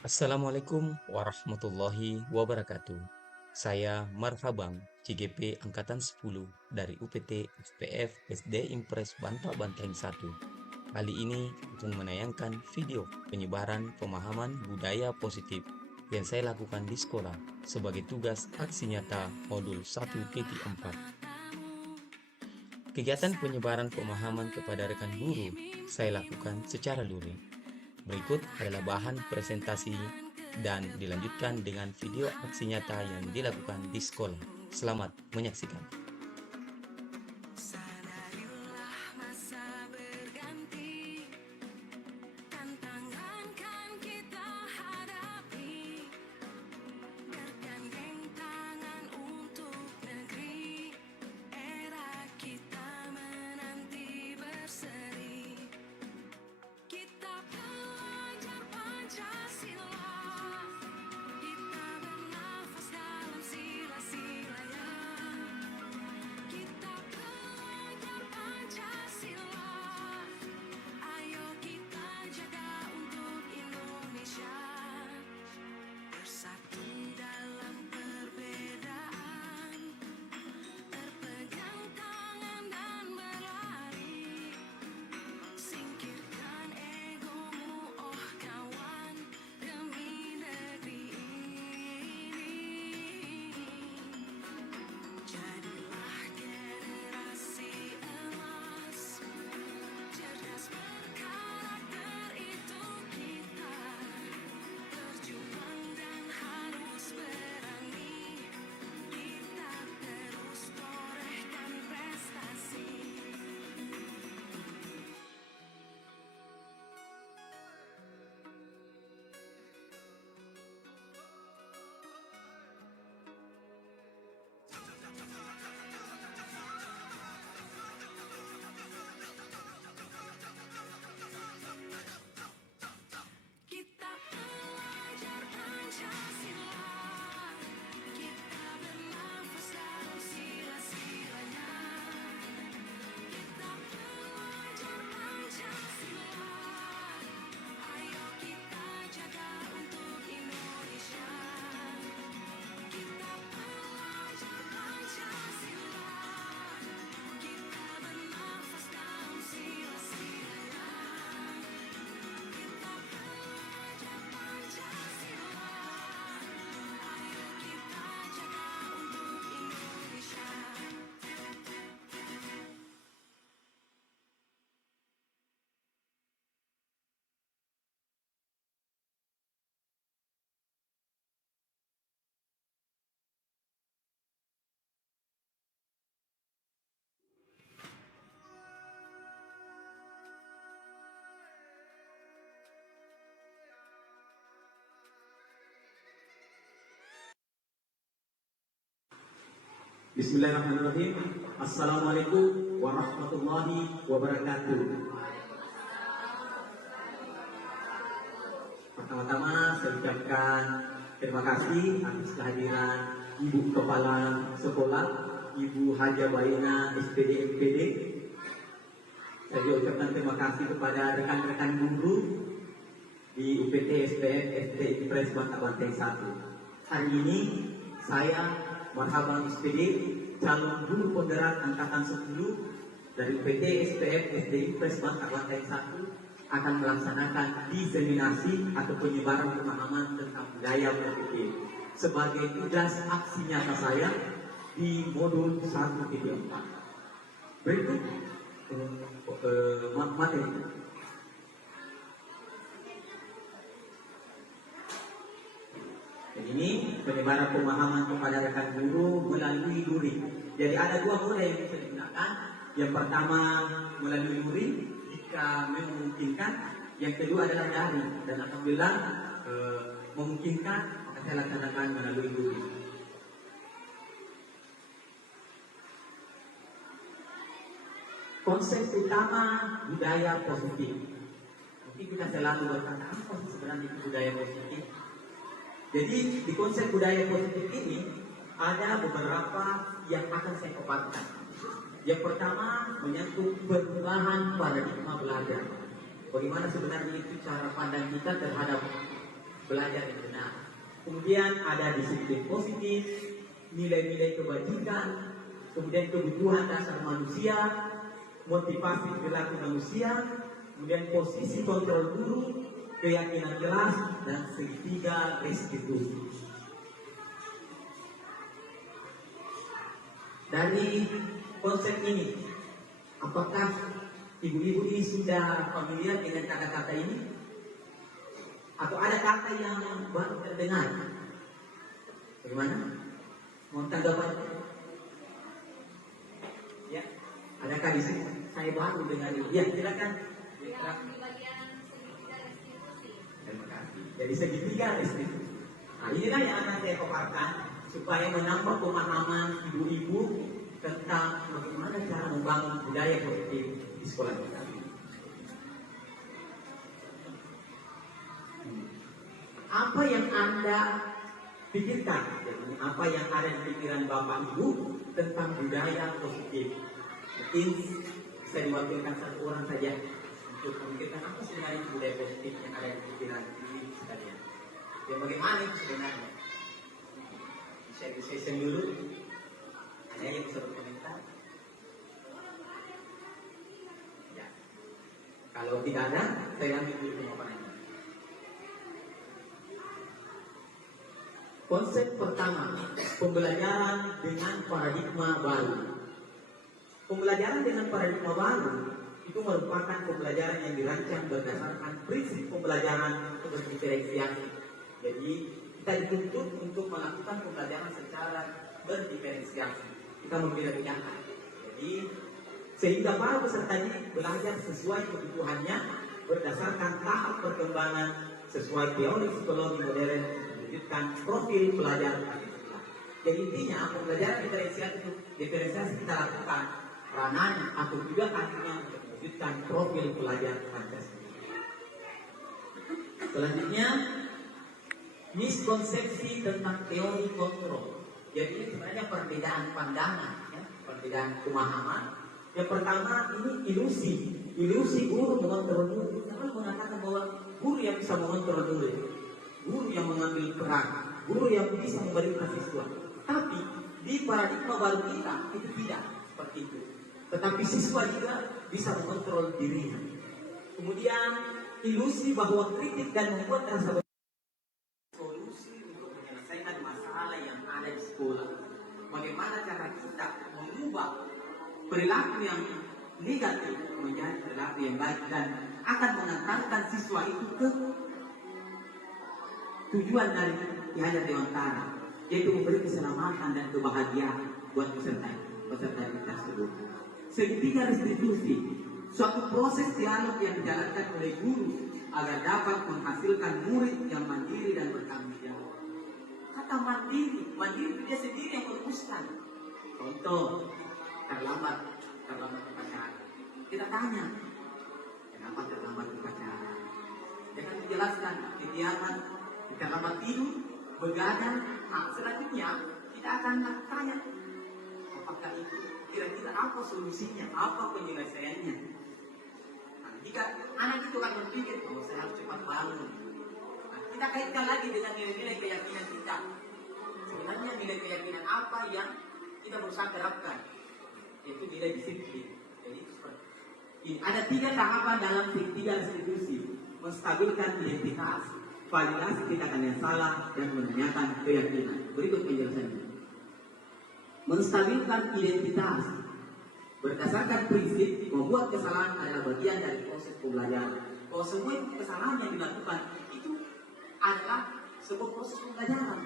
Assalamualaikum warahmatullahi wabarakatuh. Saya Marhabang, CGP Angkatan 10 dari UPT FPF SD Impres Banta Banteng 1. Kali ini akan menayangkan video penyebaran pemahaman budaya positif yang saya lakukan di sekolah sebagai tugas aksi nyata modul 1.4. Kegiatan penyebaran pemahaman kepada rekan guru saya lakukan secara luring. Berikut adalah bahan presentasi dan dilanjutkan dengan video aksi nyata yang dilakukan di sekolah. Selamat menyaksikan. Sadarilah masa berganti, tantangan kan kita hadapi, bergandeng tangan untuk negeri, era kita menanti berseri. Kita pelajar Pancasila, kita bernafas dalam sila-silanya. Kita pelajar Pancasila, ayo kita jaga untuk Indonesia. Bersatu dalam perbedaan, berpegang tangan dan berlari. Singkirkan egomu, oh kawan, demi negeri ini. Jadilah generasi emas, cerdas berkarakter itu kita. Berjuang dan harus berani, kita terus torehkan prestasi. Kita pelajar Pancasila, kita bernafas dalam sila-silanya. Kita pelajar Pancasila, ayo kita jaga untuk Indonesia. Kita pelajar Pancasila, kita bernafas dalam sila-silanya. Kita pelajar Pancasila, ayo kita jaga untuk Indonesia. Bismillahirrahmanirrahim. Assalamualaikum warahmatullahi wabarakatuh. Pertama-tama saya ucapkan terima kasih atas kehadiran Ibu Kepala Sekolah, Ibu Haja Baina SPD MPD. Saya juga ucapkan terima kasih kepada rekan-rekan guru di UPT SPF SD Impres Banta Banteng 1. Hari ini saya Marhabang SPD, calon guru penggerak angkatan 10 dari UPT SPF SD Impres Banta Banteng 1 akan melaksanakan diseminasi atau penyebaran pemahaman tentang budaya positif sebagai tugas aksi nyata saya di modul 1.4. Berikut materi. Dan ini penyebaran pemahaman kepada rekan guru melalui luring. Jadi ada dua moda yang bisa digunakan. Yang pertama melalui luring jika memungkinkan. Yang kedua adalah daring. Dan alhamdulillah memungkinkan maka saya laksanakan melalui luring. Konsep utama budaya positif. Mungkin kita selalu berkata apa sih sebenarnya itu budaya positif? Jadi di konsep budaya positif ini ada beberapa yang akan saya paparkan. Yang pertama menyangkut perubahan paradigma belajar. Bagaimana sebenarnya itu cara pandang kita terhadap belajar yang benar. Kemudian ada disiplin positif, nilai-nilai kebajikan, kemudian kebutuhan dasar manusia, motivasi perilaku manusia, kemudian posisi kontrol guru, keyakinan jelas, dan segitiga restitusi. Dari konsep ini, apakah ibu-ibu ini sudah familiar dengan kata-kata ini? Atau ada kata yang baru terdengar? Bagaimana? Mau tanggapan? Ya, adakah di sini? Saya baru dengar ini. Ya, silakan. Yang di bagian segitiga restitusi. Terima kasih. Jadi segitiga restitusi. Nah, inilah yang akan saya paparkan supaya menambah pemahaman ibu-ibu tentang bagaimana cara membangun budaya positif di sekolah kita. Apa yang Anda pikirkan? Jadi, apa yang ada di pikiran Bapak Ibu tentang budaya positif? Mungkin saya diwakilkan satu orang saja untuk memikirkan apa sebenarnya budaya positif yang ada di pikiran ini sekalian. Dan bagaimana itu sebenarnya? Bisa di-session dulu. Ada yang bisa berkomentar? Ya. Kalau tidak ada, saya ambil dulu pemaparannya. Konsep pertama, pembelajaran dengan paradigma baru. Pembelajaran dengan paradigma baru itu merupakan pembelajaran yang dirancang berdasarkan prinsip pembelajaran berdiferensiasi. Jadi kita dituntut untuk melakukan pembelajaran secara berdiferensiasi. Kita membedakan. Jadi sehingga para peserta ini belajar sesuai kebutuhannya berdasarkan tahap perkembangan sesuai teori psikologi modern mewujudkan profil pelajar Pancasila. Jadi intinya pembelajaran diferensiasi kita lakukan ranahnya atau juga artinya untuk mewujudkan profil pelajar Pancasila. Selanjutnya miskonsepsi tentang teori kontrol. Jadi ini sebenarnya perbedaan pandangan, ya, perbedaan pemahaman. Yang pertama ini ilusi guru mengontrol murid. Jangan mengatakan bahwa guru yang bisa mengontrol murid, guru yang mengambil peran, guru yang bisa memberikan siswa. Tapi di paradigma baru kita itu tidak seperti itu. Tetapi siswa juga bisa mengontrol dirinya. Kemudian ilusi bahwa kritik dan membuat rasa solusi untuk menyelesaikan masalah yang ada di sekolah. Bagaimana cara kita mengubah perilaku yang negatif menjadi perilaku yang baik dan akan mengantarkan siswa itu ke tujuan dari Ki Hajar Dewantara, yaitu memberi keselamatan dan kebahagiaan buat peserta tersebut. Segitiga restitusi, suatu proses dialog yang dijalankan oleh guru agar dapat menghasilkan murid yang mandiri dan bertanggung jawab. Kata mandiri dia sendiri yang merumuskan. Contoh, terlambat upacara. Kita tanya, kenapa terlambat upacara? Dengan menjelaskan kegiatan terlambat tidur, begadang. Nah, selanjutnya kita akan tanya, apakah itu kira-kira apa solusinya, apa penyelesaiannya? Nah, jika anak itu akan berpikir, oh saya harus cepat bangun. Nah, kita kaitkan lagi dengan nilai-nilai keyakinan kita. Sebenarnya nilai keyakinan apa yang kita berusaha terapkan? Yaitu nilai disiplin. Jadi seperti ini. Ada 3 tahapan dalam segitiga restitusi: menstabilkan identitas, validasi tindakan yang salah, dan menanyakan keyakinan. Berikut penjelasannya. Menstabilkan identitas berdasarkan prinsip membuat kesalahan adalah bagian dari proses pembelajaran. Bahwa semua kesalahan yang dilakukan itu adalah sebuah proses pembelajaran.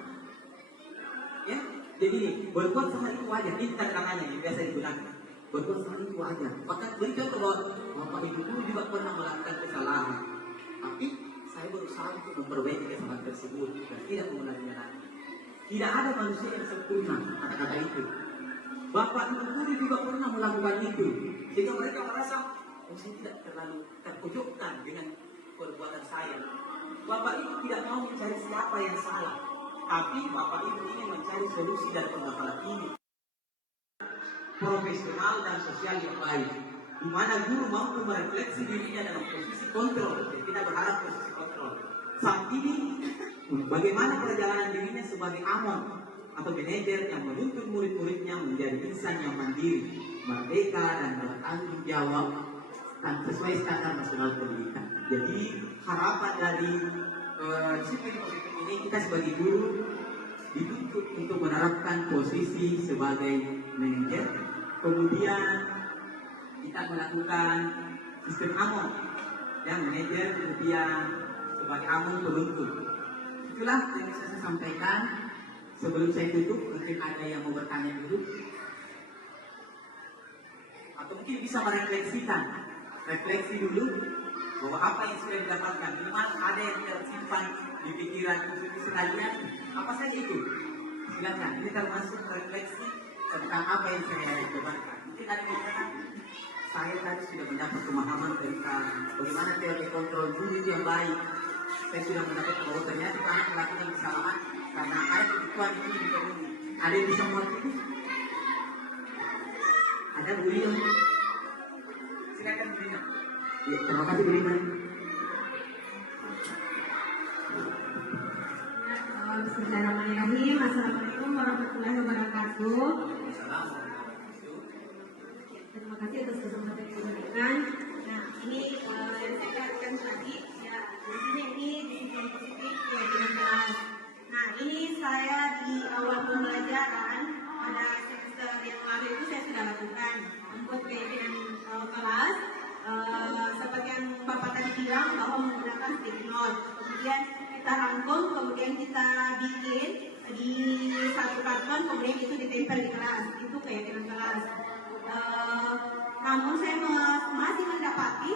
Ya, jadi ini berbuat salah itu wajar. Ini kata-katanya yang biasa digunakan. Berbuat salah itu wajar. Maka beri contoh bahwa bapak ibu dulu juga pernah melakukan kesalahan, tapi saya berusaha untuk memperbaiki kesalahan tersebut dan tidak mengulanginya lagi. Tidak ada manusia yang sempurna, kata-kata itu. Bapak ibu guru juga pernah melakukan itu, sehingga mereka merasa, oh saya tidak terlalu terpojokkan dengan perbuatan saya. Bapak ibu tidak mau mencari siapa yang salah, tapi bapak ibu ingin mencari solusi dari permasalahan ini. Profesional dan sosial yang baik, di mana guru mampu merefleksi dirinya dalam posisi kontrol. Jadi kita berharap posisi kontrol. Saat ini bagaimana perjalanan dirinya sebagai amon atau manajer yang menuntut murid-muridnya menjadi insan yang mandiri, merdeka dan bertanggung jawab dan sesuai standar nasional pendidikan. Jadi harapan dari disiplin positif ini, kita sebagai guru dituntut untuk menerapkan posisi sebagai manajer, kemudian kita melakukan sistem amon yang manajer kemudian sebagai amon penuntut. Itulah yang bisa saya sampaikan. Sebelum saya tutup, mungkin ada yang mau bertanya dulu, atau mungkin bisa refleksi dulu bahwa apa yang sudah didapatkan, minimal ada yang tersimpan di pikiran khusus sekalian, apa saja itu. Silakan, ini termasuk refleksi tentang apa yang saya jabarkan. Mungkin ada yang bertanya, saya tadi sudah mendapat pemahaman tentang bagaimana teori kontrol guru itu yang baik. Saya sudah mendapat bahwa ternyata anak melakukan kesalahan karena ada kebutuhan itu dipenuhi. Ada yang bisa mewakili? Ada Bu Rina? Silakan Bu Rina. Ya, terima kasih Bu Rina. Bismillahirrahmanirrahim. Assalamualaikum warahmatullahi wabarakatuh. Terima kasih atas kesempatan yang diberikan. Nah, ini yang saya katakan tadi, ya, intinya ini disiplin positif kewajiban kelas. Nah, ini saya di awal pembelajaran pada semester yang lalu itu saya sudah lakukan untuk keyakinan kelas. Seperti yang Bapak tadi bilang bahwa menggunakan sticky note. Kemudian kita rangkum, kemudian kita bikin di satu karton, kemudian itu ditempel di kelas. Itu keyakinan kelas. Namun saya masih mendapati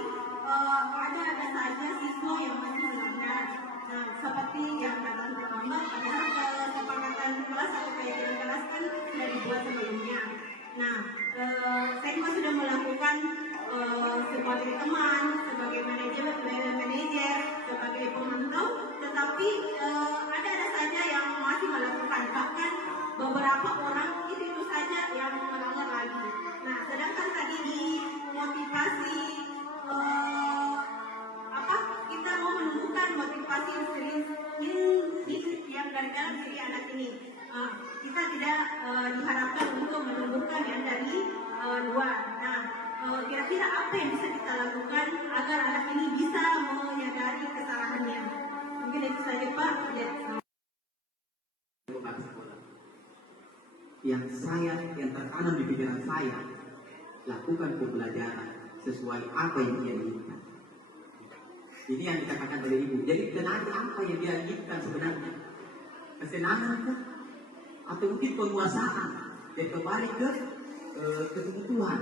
ada saja siswa yang masih melanggar. Nah, seperti yang datang terlambat, padahal kesepakatan kelas atau keyakinan kelas kan sudah dibuat sebelumnya. Nah, saya juga sudah melakukan sebagai teman, sebagai manajer, sebagai pemantau, tetapi ada saja yang masih melakukan, bahkan beberapa orang itu saja yang melanggar lagi. Nah, sedangkan tadi di motivasi kita mau menumbuhkan motivasi yang dari dalam diri anak ini. Kita tidak diharapkan untuk menumbuhkan yang dari luar. Nah, kira-kira apa yang bisa kita lakukan agar anak ini bisa menyadari kesalahannya? Mungkin itu saja Pak. Ya. Yang tertanam di pikiran saya, lakukan pembelajaran sesuai apa yang dia inginkan. Ini yang dikatakan oleh ibu. Jadi kenali apa yang dia inginkan sebenarnya. Kesenangan ke? Atau mungkin penguasaan. Dan kembali ke kebutuhan.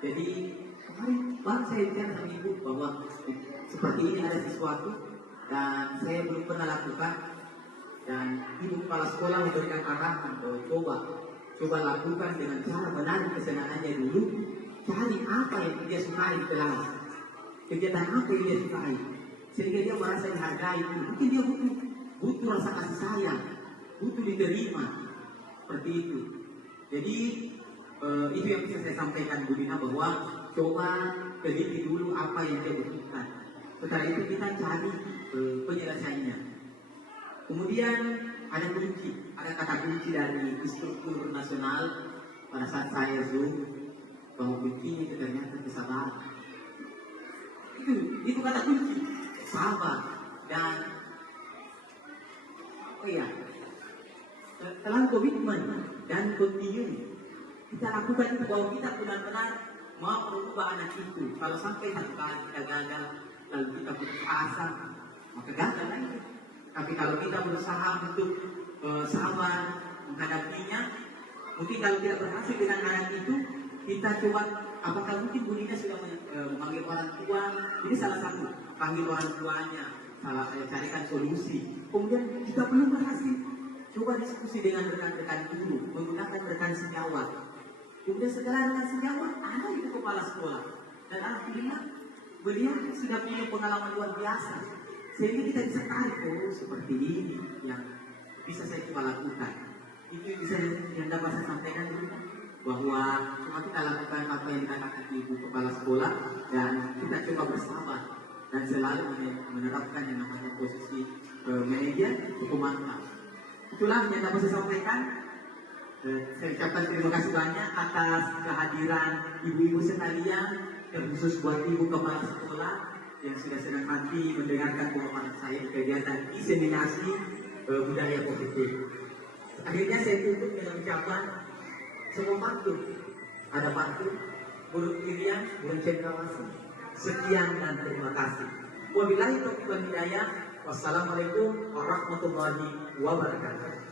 Jadi kemarin baru saya bicara sama ibu bahwa seperti ini ada sesuatu dan saya belum pernah lakukan. Dan ibu kepala sekolah memberikan arahan bahwa coba lakukan dengan cara benar kesenangannya dulu. Cari apa yang dia sukai di kelas, kegiatan apa yang dia sukai, sehingga dia merasa dihargai. Mungkin dia butuh rasa kasih sayang, butuh diterima, seperti itu. Jadi itu yang bisa saya sampaikan Bu Dina, bahwa coba teliti dulu apa yang dia butuhkan. Setelah itu kita cari penyelesaiannya. Kemudian ada kata kunci dari instruktur nasional pada saat saya Zoom, bahwa kuncinya itu ternyata kesabaran. Itu kata kunci, sabar dan telah komitmen dan continue. Kita lakukan itu bahwa kita benar-benar mau merubah anak itu. Kalau sampai satu kali kita gagal, lalu kita putus asa, maka gagal lagi. Tapi kalau kita berusaha untuk sabar menghadapinya, mungkin kalau tidak berhasil dengan anak itu, kita coba, apakah mungkin Bu Nina sudah memanggil orang tua? Ini salah satu, panggil orang tuanya, carikan solusi. Kemudian kita belum berhasil, coba diskusi dengan rekan-rekan guru, menggunakan rekan sejawat. Kemudian setelah rekan sejawat, ada itu kepala sekolah. Dan alhamdulillah, beliau sudah punya pengalaman luar biasa. Sehingga kita bisa tarik, seperti ini yang bisa saya coba lakukan. Itu bisa yang dapat saya sampaikan dulu, bahwa cuma kita lakukan apa yang dikatakan ibu kepala sekolah, dan kita coba bersabar dan selalu menerapkan yang namanya posisi manajer dia cukup mantap. Itulah yang dapat saya sampaikan. Saya ucapkan terima kasih banyak atas kehadiran ibu-ibu sekalian, terkhusus buat ibu kepala sekolah yang sudah senang hati mendengarkan pemaparan saya di kegiatan diseminasi budaya positif. Akhirnya saya tutup dengan ucapan semua pantun. Ada pantun, buruk pilihan, buruk cendrawasih. Sekian dan terima kasih. Wabillahi taufiq wal hidayah. Wassalamualaikum warahmatullahi wabarakatuh.